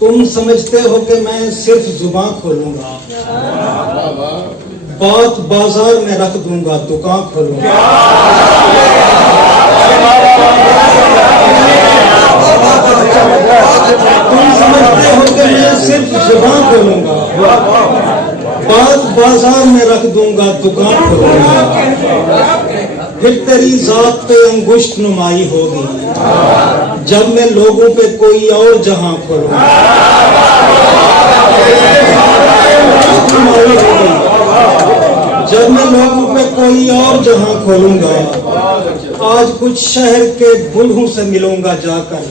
तुम समझते हो कि मैं सिर्फ जुबान खोलूंगा, बात बाजार में रख दूंगा, दुकान खोलूंगा। तुम समझते हो कि मैं सिर्फ जुबान खोलूंगा, बात बाजार में रख दूंगा, दुकान खोलूंगा। फिर तेरी जात पे अंगुष्ठ नुमाई होगी जब मैं लोगों पे कोई और जहां खोलूंगा। जब मैं लोगों पे कोई और जहां खोलूंगा, आज कुछ शहर के बुल्हों से मिलूंगा जाकर,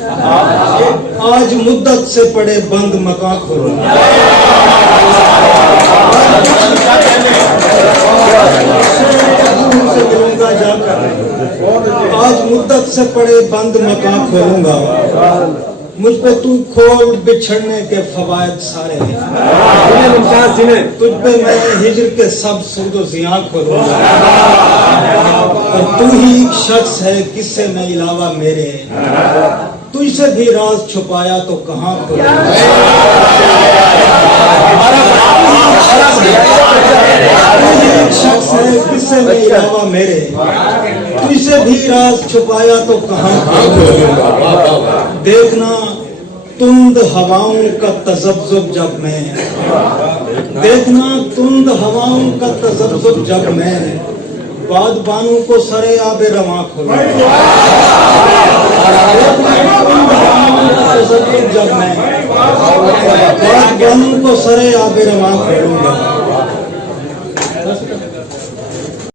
आज मुद्दत से पड़े बंद मकान खोलूंगा। से मिलूंगा जाकर, आज मुद्दत से पड़े बंद मकान खोलूंगा। मुझ पे तू खोल बिछड़ने के फवायद सारे, तुझ पे मैं हिजर के सब सूदो जियां खोलूंगा। और तू ही एक शख्स है किससे मैं इलावा मेरे, तुझसे भी राज छुपाया तो कहाँ खोलूंगा। शख्स है किससे मैं इलावा मेरे, तुझसे भी राज छुपाया तो कहाँ खोलूंगा। देखना तुंद हवाओं का तजब्जुब जब मैं, देखना तुंद हवाओं का तजब्जुब जब मैं, बादबानों को सरे आबे रवां खोलूंगा। जब मैं बादबानों को सरे आबे रवां खोलूंगा।